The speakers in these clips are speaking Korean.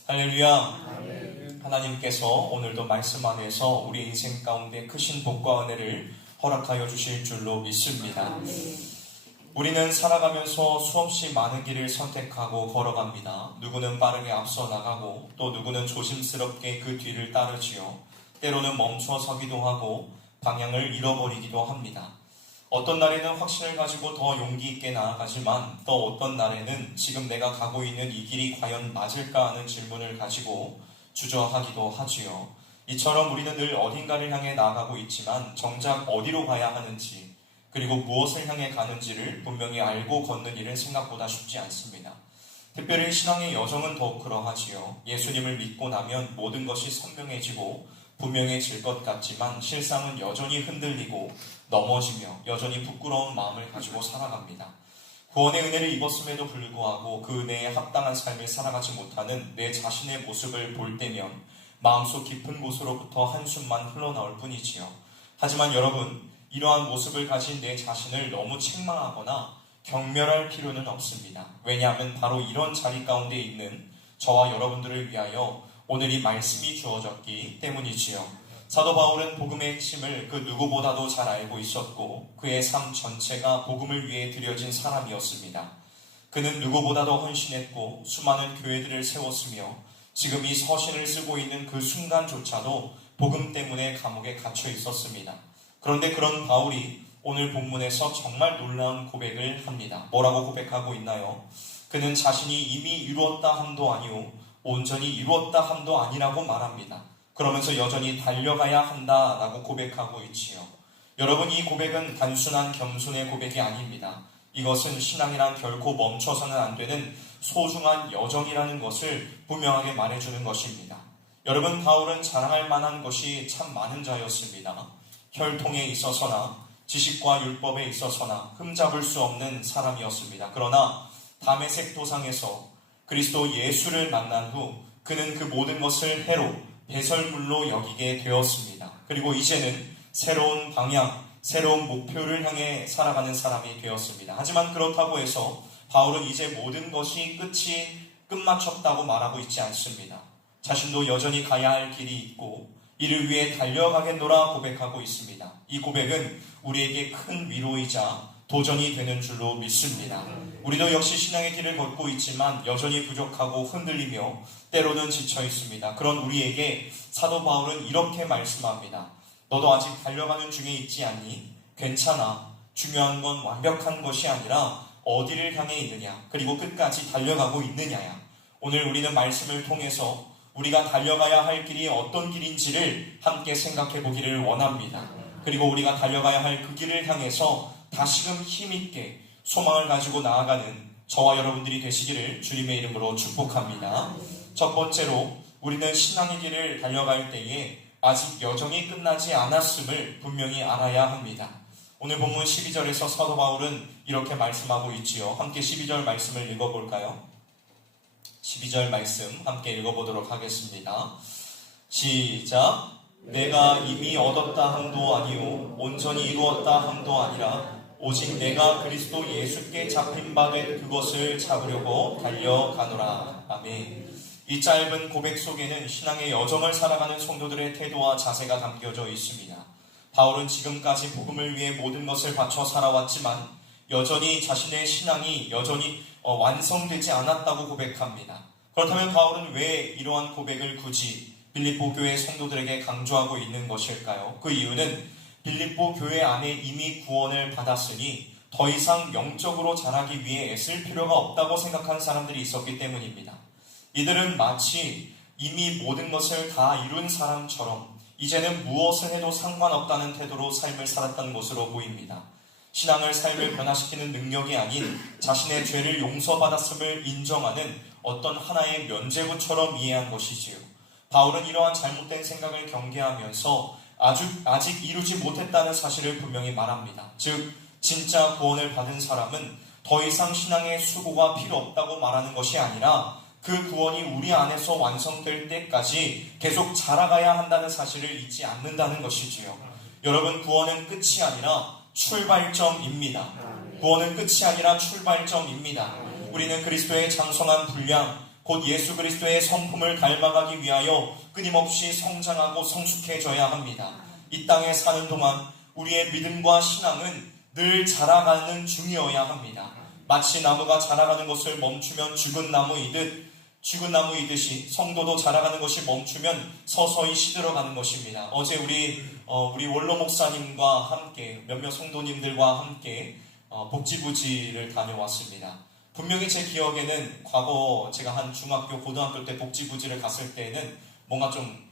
할렐루야. 하나님께서 오늘도 말씀 안에서 우리 인생 가운데 크신 복과 은혜를 허락하여 주실 줄로 믿습니다. 우리는 살아가면서 수없이 많은 길을 선택하고 걸어갑니다. 누구는 빠르게 앞서 나가고 또 누구는 조심스럽게 그 뒤를 따르지요. 때로는 멈춰 서기도 하고 방향을 잃어버리기도 합니다. 어떤 날에는 확신을 가지고 더 용기 있게 나아가지만 또 어떤 날에는 지금 내가 가고 있는 이 길이 과연 맞을까 하는 질문을 가지고 주저하기도 하지요. 이처럼 우리는 늘 어딘가를 향해 나아가고 있지만 정작 어디로 가야 하는지 그리고 무엇을 향해 가는지를 분명히 알고 걷는 일은 생각보다 쉽지 않습니다. 특별히 신앙의 여정은 더욱 그러하지요. 예수님을 믿고 나면 모든 것이 선명해지고 분명해질 것 같지만 실상은 여전히 흔들리고 넘어지며 여전히 부끄러운 마음을 가지고 살아갑니다. 구원의 은혜를 입었음에도 불구하고 그 은혜에 합당한 삶을 살아가지 못하는 내 자신의 모습을 볼 때면 마음속 깊은 곳으로부터 한숨만 흘러나올 뿐이지요. 하지만 여러분, 이러한 모습을 가진 내 자신을 너무 책망하거나 경멸할 필요는 없습니다. 왜냐하면 바로 이런 자리 가운데 있는 저와 여러분들을 위하여 오늘 이 말씀이 주어졌기 때문이지요. 사도 바울은 복음의 핵심을 그 누구보다도 잘 알고 있었고 그의 삶 전체가 복음을 위해 드려진 사람이었습니다. 그는 누구보다도 헌신했고 수많은 교회들을 세웠으며 지금 이 서신을 쓰고 있는 그 순간조차도 복음 때문에 감옥에 갇혀 있었습니다. 그런데 그런 바울이 오늘 본문에서 정말 놀라운 고백을 합니다. 뭐라고 고백하고 있나요? 그는 자신이 이미 이루었다 함도 아니오 온전히 이루었다 함도 아니라고 말합니다. 그러면서 여전히 달려가야 한다라고 고백하고 있지요. 여러분, 이 고백은 단순한 겸손의 고백이 아닙니다. 이것은 신앙이란 결코 멈춰서는 안 되는 소중한 여정이라는 것을 분명하게 말해주는 것입니다. 여러분, 바울은 자랑할 만한 것이 참 많은 자였습니다. 혈통에 있어서나 지식과 율법에 있어서나 흠잡을 수 없는 사람이었습니다. 그러나 다메섹 도상에서 그리스도 예수를 만난 후 그는 그 모든 것을 해로 배설물로 여기게 되었습니다. 그리고 이제는 새로운 방향, 새로운 목표를 향해 살아가는 사람이 되었습니다. 하지만 그렇다고 해서 바울은 이제 모든 것이 끝마쳤다고 말하고 있지 않습니다. 자신도 여전히 가야 할 길이 있고 이를 위해 달려가겠노라 고백하고 있습니다. 이 고백은 우리에게 큰 위로이자 도전이 되는 줄로 믿습니다. 우리도 역시 신앙의 길을 걷고 있지만 여전히 부족하고 흔들리며 때로는 지쳐 있습니다. 그런 우리에게 사도 바울은 이렇게 말씀합니다. 너도 아직 달려가는 중에 있지 않니? 괜찮아. 중요한 건 완벽한 것이 아니라 어디를 향해 있느냐, 그리고 끝까지 달려가고 있느냐야. 오늘 우리는 말씀을 통해서 우리가 달려가야 할 길이 어떤 길인지를 함께 생각해 보기를 원합니다. 그리고 우리가 달려가야 할 그 길을 향해서 다시금 힘있게 소망을 가지고 나아가는 저와 여러분들이 되시기를 주님의 이름으로 축복합니다. 첫 번째로 우리는 신앙의 길을 달려갈 때에 아직 여정이 끝나지 않았음을 분명히 알아야 합니다. 오늘 본문 12절에서 사도 바울은 이렇게 말씀하고 있지요. 함께 12절 말씀을 읽어볼까요? 12절 말씀 함께 읽어보도록 하겠습니다. 시작! 내가 이미 얻었다 함도 아니오 온전히 이루었다 함도 아니라 오직 내가 그리스도 예수께 잡힌 바 된 그것을 잡으려고 달려가노라. 아멘. 이 짧은 고백 속에는 신앙의 여정을 살아가는 성도들의 태도와 자세가 담겨져 있습니다. 바울은 지금까지 복음을 위해 모든 것을 바쳐 살아왔지만 여전히 자신의 신앙이 여전히 완성되지 않았다고 고백합니다. 그렇다면 바울은 왜 이러한 고백을 굳이 빌립보 교회 성도들에게 강조하고 있는 것일까요? 그 이유는 빌립보 교회 안에 이미 구원을 받았으니 더 이상 영적으로 자라기 위해 애쓸 필요가 없다고 생각한 사람들이 있었기 때문입니다. 이들은 마치 이미 모든 것을 다 이룬 사람처럼 이제는 무엇을 해도 상관없다는 태도로 삶을 살았던 것으로 보입니다. 신앙을 삶을 변화시키는 능력이 아닌 자신의 죄를 용서받았음을 인정하는 어떤 하나의 면죄부처럼 이해한 것이지요. 바울은 이러한 잘못된 생각을 경계하면서 아직 이루지 못했다는 사실을 분명히 말합니다. 즉, 진짜 구원을 받은 사람은 더 이상 신앙의 수고가 필요 없다고 말하는 것이 아니라 그 구원이 우리 안에서 완성될 때까지 계속 자라가야 한다는 사실을 잊지 않는다는 것이지요. 여러분, 구원은 끝이 아니라 출발점입니다. 구원은 끝이 아니라 출발점입니다. 우리는 그리스도의 장성한 분량, 곧 예수 그리스도의 성품을 닮아가기 위하여 끊임없이 성장하고 성숙해져야 합니다. 이 땅에 사는 동안 우리의 믿음과 신앙은 늘 자라가는 중이어야 합니다. 마치 나무가 자라가는 것을 멈추면 죽은 나무이듯이 성도도 자라가는 것이 멈추면 서서히 시들어가는 것입니다. 어제 우리 원로 목사님과 함께 몇몇 성도님들과 함께 복지부지를 다녀왔습니다. 분명히 제 기억에는 과거 제가 한 중학교, 고등학교 때 복지부지를 갔을 때는 뭔가 좀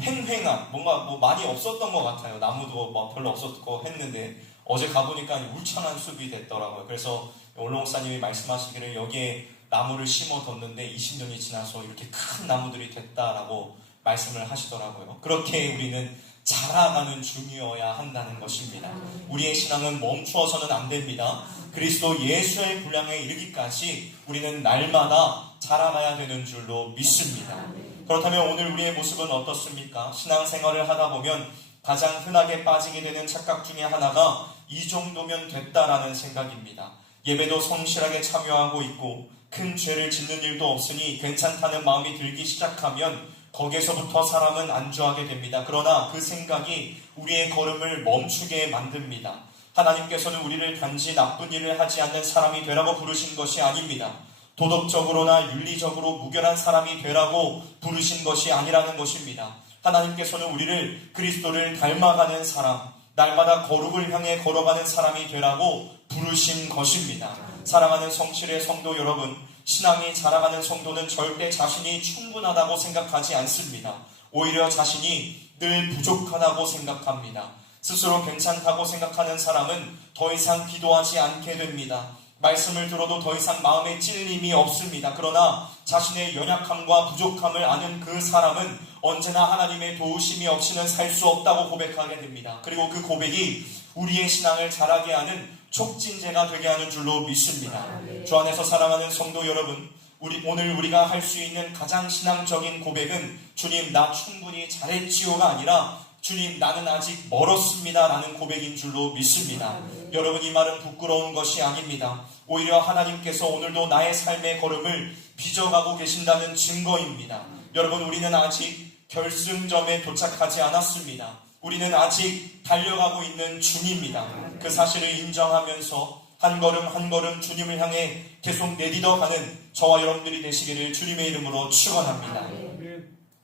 횡횡한 뭔가 많이 없었던 것 같아요. 나무도 별로 없었고 했는데 어제 가보니까 울창한 숲이 됐더라고요. 그래서 원로 목사님이 말씀하시기를 여기에 나무를 심어뒀는데 20년이 지나서 이렇게 큰 나무들이 됐다라고 말씀을 하시더라고요. 그렇게 우리는 자라가는 중이어야 한다는 것입니다. 우리의 신앙은 멈추어서는 안 됩니다. 그리스도 예수의 분량에 이르기까지 우리는 날마다 자라가야 되는 줄로 믿습니다. 그렇다면 오늘 우리의 모습은 어떻습니까? 신앙생활을 하다 보면 가장 흔하게 빠지게 되는 착각 중에 하나가 이 정도면 됐다라는 생각입니다. 예배도 성실하게 참여하고 있고 큰 죄를 짓는 일도 없으니 괜찮다는 마음이 들기 시작하면 거기에서부터 사람은 안주하게 됩니다. 그러나 그 생각이 우리의 걸음을 멈추게 만듭니다. 하나님께서는 우리를 단지 나쁜 일을 하지 않는 사람이 되라고 부르신 것이 아닙니다. 도덕적으로나 윤리적으로 무결한 사람이 되라고 부르신 것이 아니라는 것입니다. 하나님께서는 우리를 그리스도를 닮아가는 사람, 날마다 거룩을 향해 걸어가는 사람이 되라고 부르신 것입니다. 사랑하는 성실의 성도 여러분, 신앙이 자라가는 성도는 절대 자신이 충분하다고 생각하지 않습니다. 오히려 자신이 늘 부족하다고 생각합니다. 스스로 괜찮다고 생각하는 사람은 더 이상 기도하지 않게 됩니다. 말씀을 들어도 더 이상 마음에 찔림이 없습니다. 그러나 자신의 연약함과 부족함을 아는 그 사람은 언제나 하나님의 도우심이 없이는 살 수 없다고 고백하게 됩니다. 그리고 그 고백이 우리의 신앙을 자라게 하는 촉진제가 되게 하는 줄로 믿습니다. 주 안에서 사랑하는 성도 여러분, 오늘 우리가 할 수 있는 가장 신앙적인 고백은 주님 나 충분히 잘했지요가 아니라 주님 나는 아직 멀었습니다 라는 고백인 줄로 믿습니다. 여러분 이 말은 부끄러운 것이 아닙니다. 오히려 하나님께서 오늘도 나의 삶의 걸음을 빚어가고 계신다는 증거입니다. 여러분 우리는 아직 결승점에 도착하지 않았습니다. 우리는 아직 달려가고 있는 중입니다. 그 사실을 인정하면서 한 걸음 한 걸음 주님을 향해 계속 내딛어가는 저와 여러분들이 되시기를 주님의 이름으로 축원합니다.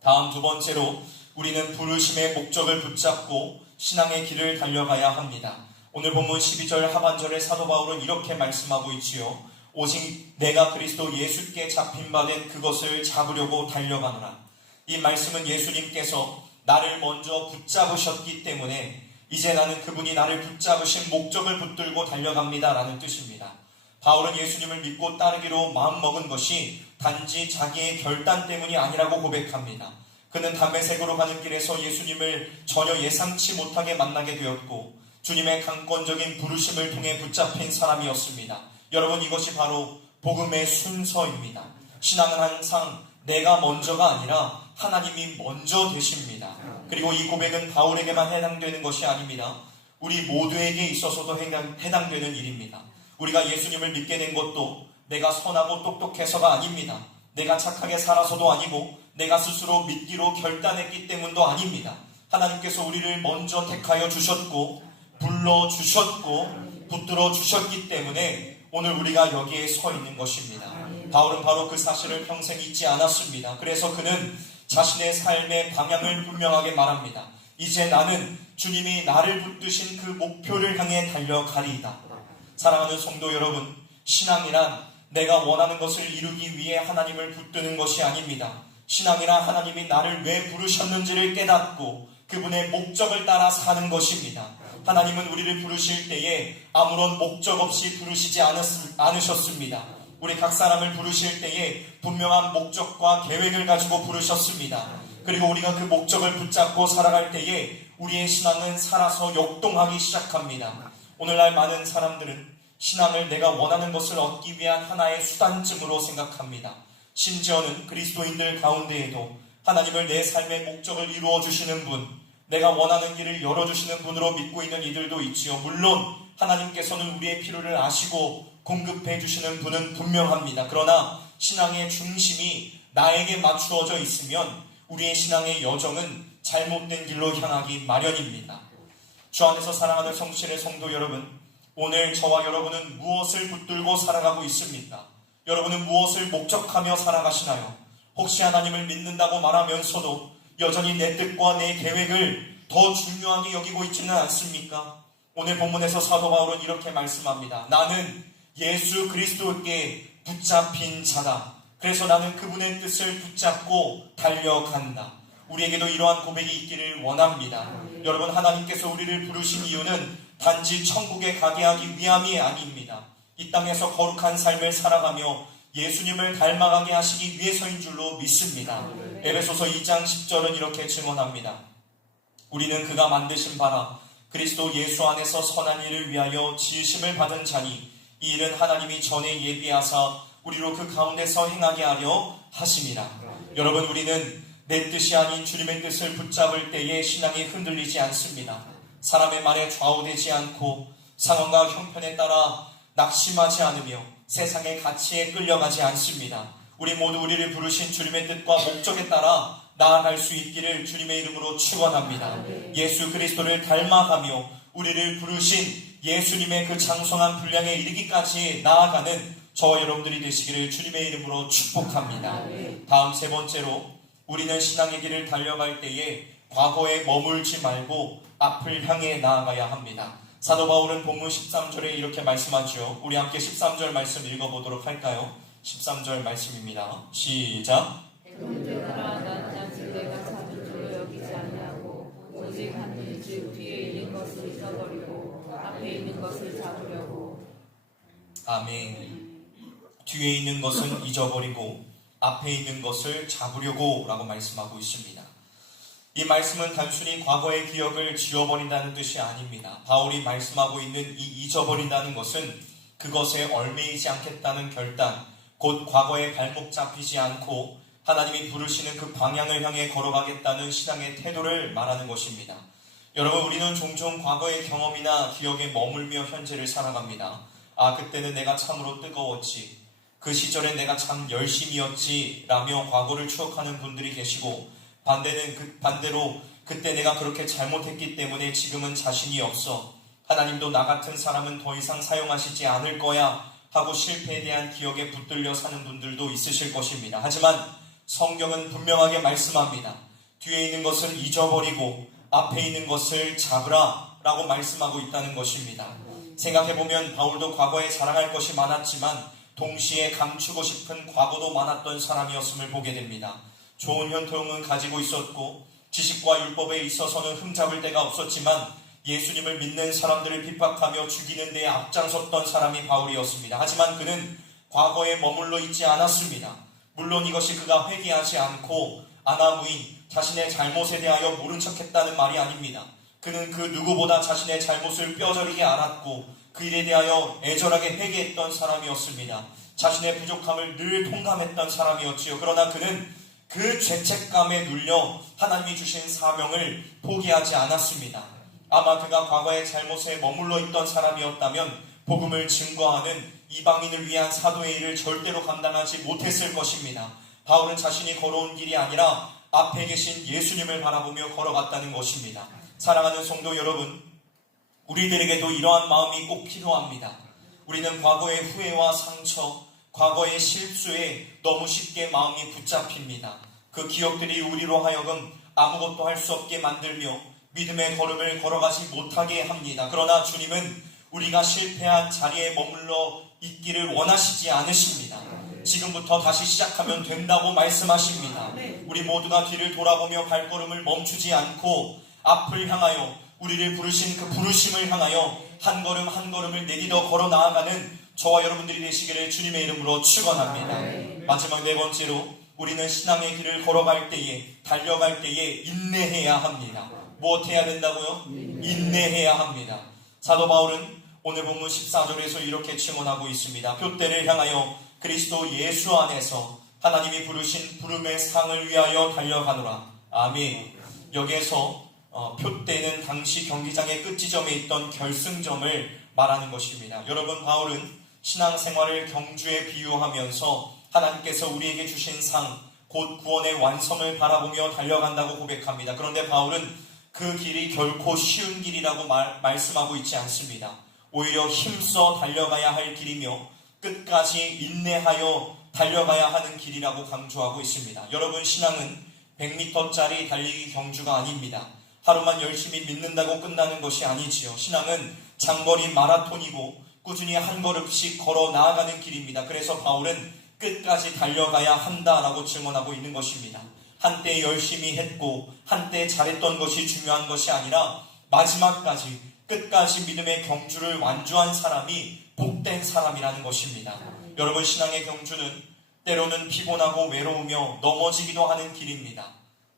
다음 두 번째로 우리는 부르심의 목적을 붙잡고 신앙의 길을 달려가야 합니다. 오늘 본문 12절 하반절에 사도 바울은 이렇게 말씀하고 있지요. 오직 내가 그리스도 예수께 잡힌 바 된 그것을 잡으려고 달려가노라. 이 말씀은 예수님께서 나를 먼저 붙잡으셨기 때문에 이제 나는 그분이 나를 붙잡으신 목적을 붙들고 달려갑니다 라는 뜻입니다. 바울은 예수님을 믿고 따르기로 마음먹은 것이 단지 자기의 결단 때문이 아니라고 고백합니다. 그는 담메색으로 가는 길에서 예수님을 전혀 예상치 못하게 만나게 되었고 주님의 강권적인 부르심을 통해 붙잡힌 사람이었습니다. 여러분 이것이 바로 복음의 순서입니다. 신앙은 항상 내가 먼저가 아니라 하나님이 먼저 되십니다. 그리고 이 고백은 바울에게만 해당되는 것이 아닙니다. 우리 모두에게 있어서도 해당되는 일입니다. 우리가 예수님을 믿게 된 것도 내가 선하고 똑똑해서가 아닙니다. 내가 착하게 살아서도 아니고 내가 스스로 믿기로 결단했기 때문도 아닙니다. 하나님께서 우리를 먼저 택하여 주셨고 불러주셨고 붙들어 주셨기 때문에 오늘 우리가 여기에 서 있는 것입니다. 바울은 바로 그 사실을 평생 잊지 않았습니다. 그래서 그는 자신의 삶의 방향을 분명하게 말합니다. 이제 나는 주님이 나를 붙드신 그 목표를 향해 달려가리이다. 사랑하는 성도 여러분, 신앙이란 내가 원하는 것을 이루기 위해 하나님을 붙드는 것이 아닙니다. 신앙이란 하나님이 나를 왜 부르셨는지를 깨닫고 그분의 목적을 따라 사는 것입니다. 하나님은 우리를 부르실 때에 아무런 목적 없이 부르시지 않으셨습니다. 우리 각 사람을 부르실 때에 분명한 목적과 계획을 가지고 부르셨습니다. 그리고 우리가 그 목적을 붙잡고 살아갈 때에 우리의 신앙은 살아서 역동하기 시작합니다. 오늘날 많은 사람들은 신앙을 내가 원하는 것을 얻기 위한 하나의 수단쯤으로 생각합니다. 심지어는 그리스도인들 가운데에도 하나님을 내 삶의 목적을 이루어 주시는 분, 내가 원하는 길을 열어주시는 분으로 믿고 있는 이들도 있지요. 물론 하나님께서는 우리의 필요를 아시고 공급해 주시는 분은 분명합니다. 그러나 신앙의 중심이 나에게 맞추어져 있으면 우리의 신앙의 여정은 잘못된 길로 향하기 마련입니다. 주 안에서 사랑하는 성실의 성도 여러분, 오늘 저와 여러분은 무엇을 붙들고 살아가고 있습니까? 여러분은 무엇을 목적하며 살아가시나요? 혹시 하나님을 믿는다고 말하면서도 여전히 내 뜻과 내 계획을 더 중요하게 여기고 있지는 않습니까? 오늘 본문에서 사도 바울은 이렇게 말씀합니다. 나는 예수 그리스도께 붙잡힌 자다. 그래서 나는 그분의 뜻을 붙잡고 달려간다. 우리에게도 이러한 고백이 있기를 원합니다. 여러분, 하나님께서 우리를 부르신 이유는 단지 천국에 가게 하기 위함이 아닙니다. 이 땅에서 거룩한 삶을 살아가며 예수님을 닮아가게 하시기 위해서인 줄로 믿습니다. 에베소서 2장 10절은 이렇게 증언합니다. 우리는 그가 만드신 바라 그리스도 예수 안에서 선한 일을 위하여 지으심을 받은 자니 이 일은 하나님이 전에 예비하사 우리로 그 가운데서 행하게 하려 하심이라. 여러분, 우리는 내 뜻이 아닌 주님의 뜻을 붙잡을 때에 신앙이 흔들리지 않습니다. 사람의 말에 좌우되지 않고 상황과 형편에 따라 낙심하지 않으며 세상의 가치에 끌려가지 않습니다. 우리 모두 우리를 부르신 주님의 뜻과 목적에 따라 나아갈 수 있기를 주님의 이름으로 축원합니다. 예수 그리스도를 닮아가며 우리를 부르신 예수님의 그 장성한 분량에 이르기까지 나아가는 저와 여러분들이 되시기를 주님의 이름으로 축복합니다. 다음 세 번째로, 우리는 신앙의 길을 달려갈 때에 과거에 머물지 말고 앞을 향해 나아가야 합니다. 사도 바울은 본문 13절에 이렇게 말씀하죠. 우리 함께 13절 말씀 읽어보도록 할까요? 13절 말씀입니다. 시작. 그들아 난 아직 내가 찾은 줄로 여기지 아니하고 오직 한 일즉 뒤에 있는 것을 잊어버리고 앞에 있는 것을 잡으려고. 아멘. 뒤에 있는 것은 잊어버리고 앞에 있는 것을 잡으려고 라고 말씀하고 있습니다. 이 말씀은 단순히 과거의 기억을 지워버린다는 뜻이 아닙니다. 바울이 말씀하고 있는 이 잊어버린다는 것은 그것에 얽매이지 않겠다는 결단, 곧 과거에 발목 잡히지 않고 하나님이 부르시는 그 방향을 향해 걸어가겠다는 신앙의 태도를 말하는 것입니다. 여러분, 우리는 종종 과거의 경험이나 기억에 머물며 현재를 살아갑니다. 아, 그때는 내가 참으로 뜨거웠지, 그 시절엔 내가 참 열심이었지 라며 과거를 추억하는 분들이 계시고, 반대로 그때 내가 그렇게 잘못했기 때문에 지금은 자신이 없어, 하나님도 나 같은 사람은 더 이상 사용하시지 않을 거야 하고 실패에 대한 기억에 붙들려 사는 분들도 있으실 것입니다. 하지만 성경은 분명하게 말씀합니다. 뒤에 있는 것을 잊어버리고 앞에 있는 것을 잡으라 라고 말씀하고 있다는 것입니다. 생각해보면 바울도 과거에 자랑할 것이 많았지만 동시에 감추고 싶은 과거도 많았던 사람이었음을 보게 됩니다. 좋은 현통은 가지고 있었고 지식과 율법에 있어서는 흠잡을 데가 없었지만 예수님을 믿는 사람들을 핍박하며 죽이는 데에 앞장섰던 사람이 바울이었습니다. 하지만 그는 과거에 머물러 있지 않았습니다. 물론 이것이 그가 회개하지 않고 아나무인 자신의 잘못에 대하여 모른 척했다는 말이 아닙니다. 그는 그 누구보다 자신의 잘못을 뼈저리게 알았고 그 일에 대하여 애절하게 회개했던 사람이었습니다. 자신의 부족함을 늘 통감했던 사람이었지요. 그러나 그는 그 죄책감에 눌려 하나님이 주신 사명을 포기하지 않았습니다. 아마 그가 과거의 잘못에 머물러 있던 사람이었다면 복음을 증거하는 이방인을 위한 사도의 일을 절대로 감당하지 못했을 것입니다. 바울은 자신이 걸어온 길이 아니라 앞에 계신 예수님을 바라보며 걸어갔다는 것입니다. 사랑하는 성도 여러분, 우리들에게도 이러한 마음이 꼭 필요합니다. 우리는 과거의 후회와 상처, 과거의 실수에 너무 쉽게 마음이 붙잡힙니다. 그 기억들이 우리로 하여금 아무것도 할 수 없게 만들며 믿음의 걸음을 걸어가지 못하게 합니다. 그러나 주님은 우리가 실패한 자리에 머물러 있기를 원하시지 않으십니다. 지금부터 다시 시작하면 된다고 말씀하십니다. 우리 모두가 뒤를 돌아보며 발걸음을 멈추지 않고 앞을 향하여 우리를 부르신 그 부르심을 향하여 한 걸음 한 걸음을 내딛어 걸어 나아가는 저와 여러분들이 되시기를 주님의 이름으로 축원합니다. 마지막 네 번째로, 우리는 신앙의 길을 걸어갈 때에, 달려갈 때에 인내해야 합니다. 무엇 해야 된다고요? 인내해야 합니다. 사도 바울은 오늘 본문 14절에서 이렇게 증언하고 있습니다. 표대를 향하여 그리스도 예수 안에서 하나님이 부르신 부름의 상을 위하여 달려가노라. 아멘. 여기에서 표대는 당시 경기장의 끝지점에 있던 결승점을 말하는 것입니다. 여러분, 바울은 신앙생활을 경주에 비유하면서 하나님께서 우리에게 주신 상, 곧 구원의 완성을 바라보며 달려간다고 고백합니다. 그런데 바울은 그 길이 결코 쉬운 길이라고 말씀하고 있지 않습니다. 오히려 힘써 달려가야 할 길이며 끝까지 인내하여 달려가야 하는 길이라고 강조하고 있습니다. 여러분, 신앙은 100m짜리 달리기 경주가 아닙니다. 하루만 열심히 믿는다고 끝나는 것이 아니지요. 신앙은 장거리 마라톤이고 꾸준히 한 걸음씩 걸어 나아가는 길입니다. 그래서 바울은 끝까지 달려가야 한다라고 증언하고 있는 것입니다. 한때 열심히 했고 한때 잘했던 것이 중요한 것이 아니라 마지막까지 끝까지 믿음의 경주를 완주한 사람이 복된 사람이라는 것입니다. 여러분, 신앙의 경주는 때로는 피곤하고 외로우며 넘어지기도 하는 길입니다.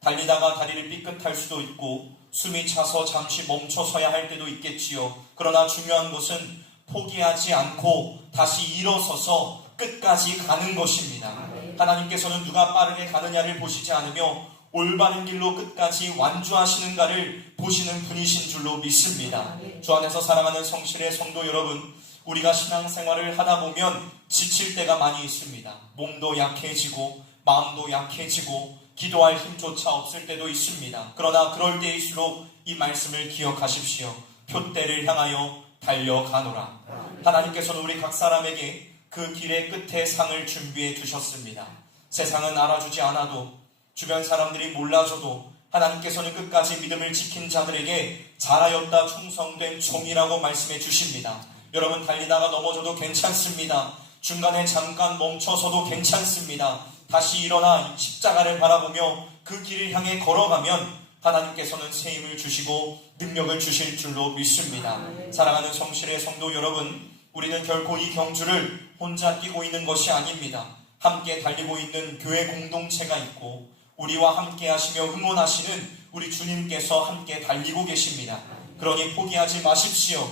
달리다가 다리를 삐끗할 수도 있고 숨이 차서 잠시 멈춰서야 할 때도 있겠지요. 그러나 중요한 것은 포기하지 않고 다시 일어서서 끝까지 가는 것입니다. 하나님께서는 누가 빠르게 가느냐를 보시지 않으며 올바른 길로 끝까지 완주하시는가를 보시는 분이신 줄로 믿습니다. 주 안에서 사랑하는 성실의 성도 여러분, 우리가 신앙생활을 하다 보면 지칠 때가 많이 있습니다. 몸도 약해지고 마음도 약해지고 기도할 힘조차 없을 때도 있습니다. 그러나 그럴 때일수록 이 말씀을 기억하십시오. 표대를 향하여 달려가노라. 하나님께서는 우리 각 사람에게 그 길의 끝에 상을 준비해 두셨습니다. 세상은 알아주지 않아도, 주변 사람들이 몰라줘도 하나님께서는 끝까지 믿음을 지킨 자들에게 잘하였다 충성된 종이라고 말씀해 주십니다. 여러분, 달리다가 넘어져도 괜찮습니다. 중간에 잠깐 멈춰서도 괜찮습니다. 다시 일어나 십자가를 바라보며 그 길을 향해 걸어가면 하나님께서는 새 힘을 주시고 능력을 주실 줄로 믿습니다. 사랑하는 성실의 성도 여러분, 우리는 결코 이 경주를 혼자 뛰고 있는 것이 아닙니다. 함께 달리고 있는 교회 공동체가 있고 우리와 함께 하시며 응원하시는 우리 주님께서 함께 달리고 계십니다. 그러니 포기하지 마십시오.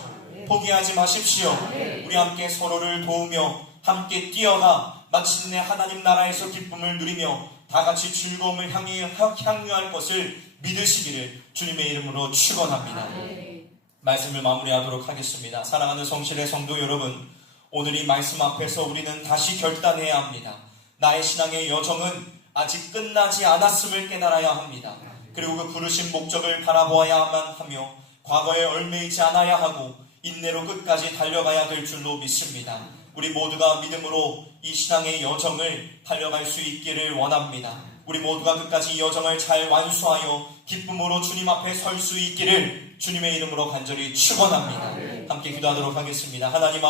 포기하지 마십시오. 우리 함께 서로를 도우며 함께 뛰어가 마침내 하나님 나라에서 기쁨을 누리며 다같이 즐거움을 향유할 것을 믿으시기를 주님의 이름으로 축원합니다. 말씀을 마무리하도록 하겠습니다. 사랑하는 성실의 성도 여러분, 오늘 이 말씀 앞에서 우리는 다시 결단해야 합니다. 나의 신앙의 여정은 아직 끝나지 않았음을 깨달아야 합니다. 그리고 그 부르신 목적을 바라보아야만 하며 과거에 얽매이지 않아야 하고 인내로 끝까지 달려가야 될 줄로 믿습니다. 우리 모두가 믿음으로 이 신앙의 여정을 달려갈 수 있기를 원합니다. 우리 모두가 끝까지 이 여정을 잘 완수하여 기쁨으로 주님 앞에 설 수 있기를 주님의 이름으로 간절히 축원합니다. 함께 기도하도록 하겠습니다. 하나님